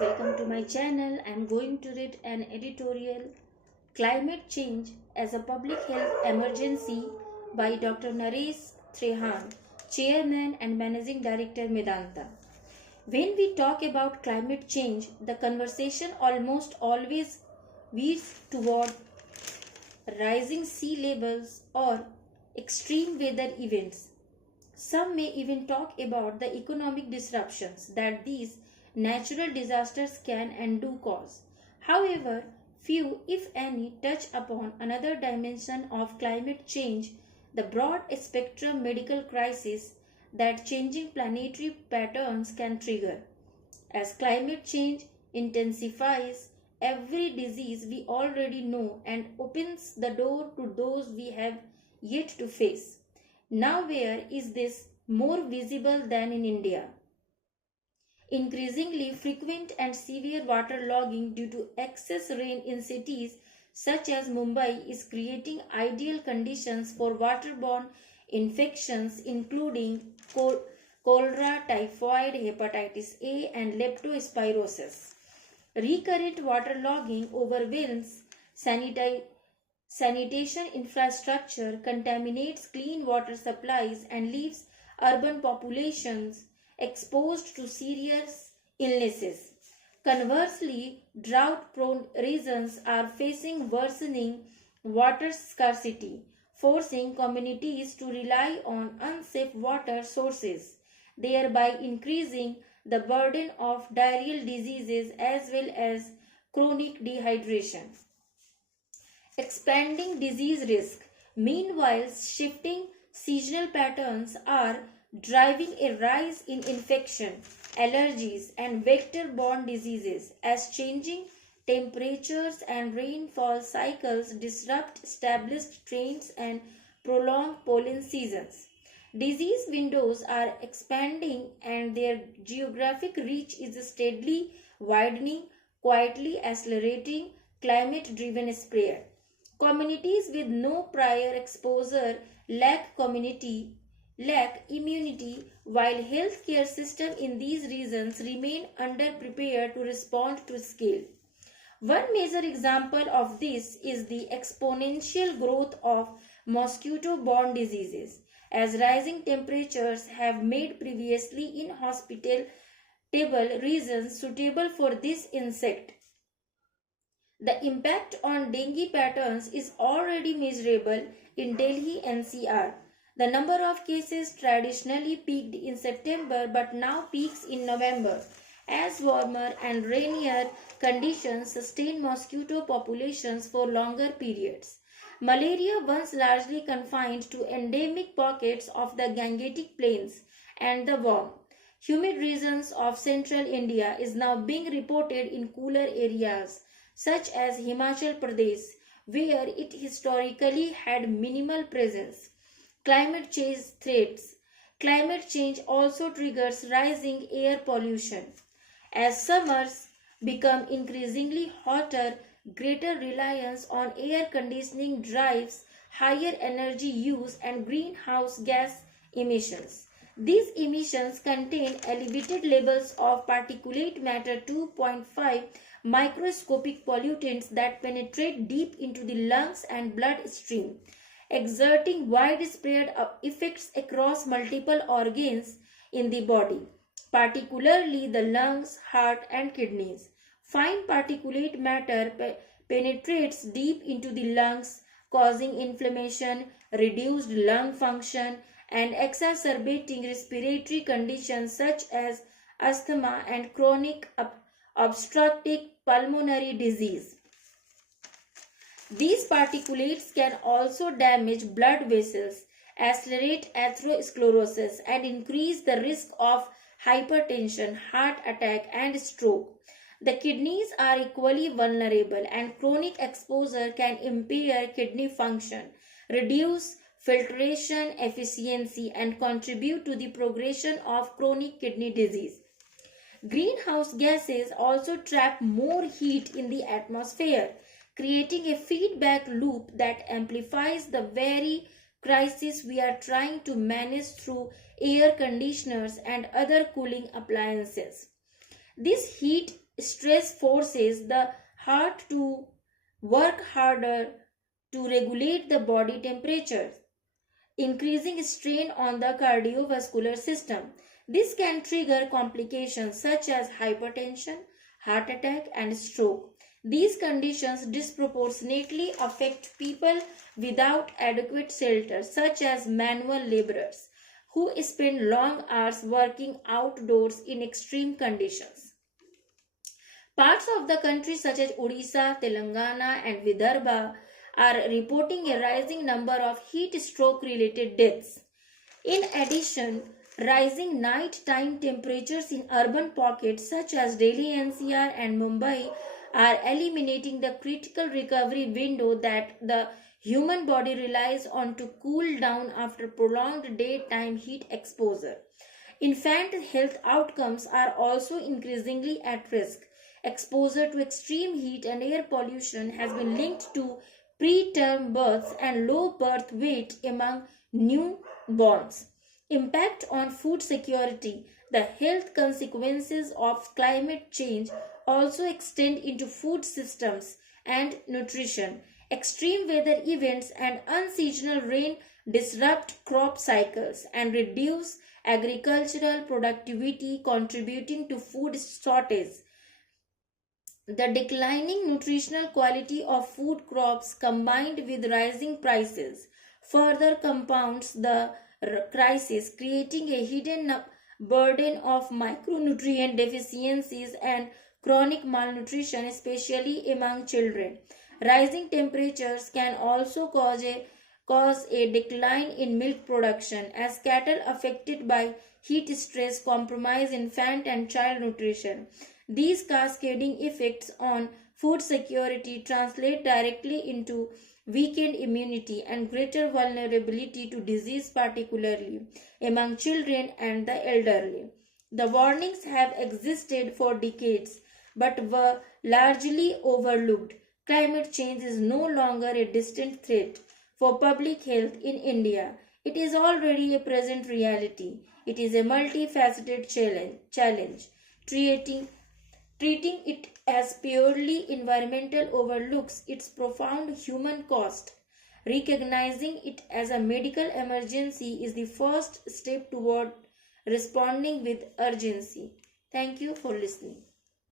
welcome to my channel. I am going to read an editorial, Climate Change as a Public Health Emergency by Dr. Naresh Trehan, Chairman and Managing Director, Medanta. When we talk about climate change, the conversation almost always veers toward rising sea levels or extreme weather events. Some may even talk about the economic disruptions that these natural disasters can and do cause. However, few, if any, touch upon another dimension of climate change, the broad spectrum medical crisis that changing planetary patterns can trigger. As climate change intensifies, every disease we already know and opens the door to those we have yet to face. Nowhere is this more visible than in India. Increasingly frequent and severe waterlogging due to excess rain in cities such as Mumbai is creating ideal conditions for waterborne infections including cholera, typhoid, hepatitis A and leptospirosis. Recurrent waterlogging overwhelms sanitation infrastructure, contaminates clean water supplies and leaves urban populations exposed to serious illnesses. Conversely, drought-prone regions are facing worsening water scarcity, forcing communities to rely on unsafe water sources, thereby increasing the burden of diarrheal diseases as well as chronic dehydration. Expanding disease risk. Meanwhile, shifting seasonal patterns are driving a rise in infection, allergies, and vector-borne diseases as changing temperatures and rainfall cycles disrupt established trends and prolong pollen seasons. Disease windows are expanding and their geographic reach is steadily widening, quietly accelerating climate-driven spread. Communities with no prior exposure lack immunity, while healthcare systems in these regions remain underprepared to respond to scale. One major example of this is the exponential growth of mosquito-borne diseases, as rising temperatures have made previously inhospitable regions suitable for this insect. The impact on dengue patterns is already measurable in Delhi NCR. The number of cases traditionally peaked in September but now peaks in November as warmer and rainier conditions sustain mosquito populations for longer periods. Malaria, once largely confined to endemic pockets of the Gangetic Plains and the warm, humid regions of central India, is now being reported in cooler areas such as Himachal Pradesh, where it historically had minimal presence. Climate change threats. Climate change also triggers rising air pollution. As summers become increasingly hotter, greater reliance on air conditioning drives higher energy use and greenhouse gas emissions. These emissions contain elevated levels of particulate matter 2.5 microscopic pollutants that penetrate deep into the lungs and bloodstream, exerting widespread effects across multiple organs in the body, particularly the lungs, heart, and kidneys. Fine particulate matter penetrates deep into the lungs, causing inflammation, reduced lung function, and exacerbating respiratory conditions such as asthma and chronic obstructive pulmonary disease. These particulates can also damage blood vessels, accelerate atherosclerosis, and increase the risk of hypertension, heart attack, and stroke. The kidneys are equally vulnerable, and chronic exposure can impair kidney function, reduce filtration efficiency, and contribute to the progression of chronic kidney disease. Greenhouse gases also trap more heat in the atmosphere, creating a feedback loop that amplifies the very crisis we are trying to manage through air conditioners and other cooling appliances. This heat stress forces the heart to work harder to regulate the body temperature, increasing strain on the cardiovascular system. This can trigger complications such as hypertension, heart attack, and stroke. These conditions disproportionately affect people without adequate shelter, such as manual laborers, who spend long hours working outdoors in extreme conditions. Parts of the country such as Odisha, Telangana, and Vidarbha are reporting a rising number of heat stroke related deaths. In addition, rising night-time temperatures in urban pockets such as Delhi NCR and Mumbai are eliminating the critical recovery window that the human body relies on to cool down after prolonged daytime heat exposure. Infant health outcomes are also increasingly at risk. Exposure to extreme heat and air pollution has been linked to preterm births and low birth weight among newborns. Impact on food security. The health consequences of climate change also extend into food systems and nutrition. Extreme weather events and unseasonal rain disrupt crop cycles and reduce agricultural productivity, contributing to food shortage. The declining nutritional quality of food crops combined with rising prices further compounds the crisis, creating a hidden burden of micronutrient deficiencies and chronic malnutrition, especially among children. Rising temperatures can also cause a decline in milk production as cattle affected by heat stress compromise infant and child nutrition. These cascading effects on food security translate directly into weakened immunity and greater vulnerability to disease, particularly among children and the elderly. The warnings have existed for decades but were largely overlooked. Climate change is no longer a distant threat for public health in India. It is already a present reality. It is a multifaceted challenge. Treating it as purely environmental overlooks its profound human cost. Recognizing it as a medical emergency is the first step toward responding with urgency. Thank you for listening.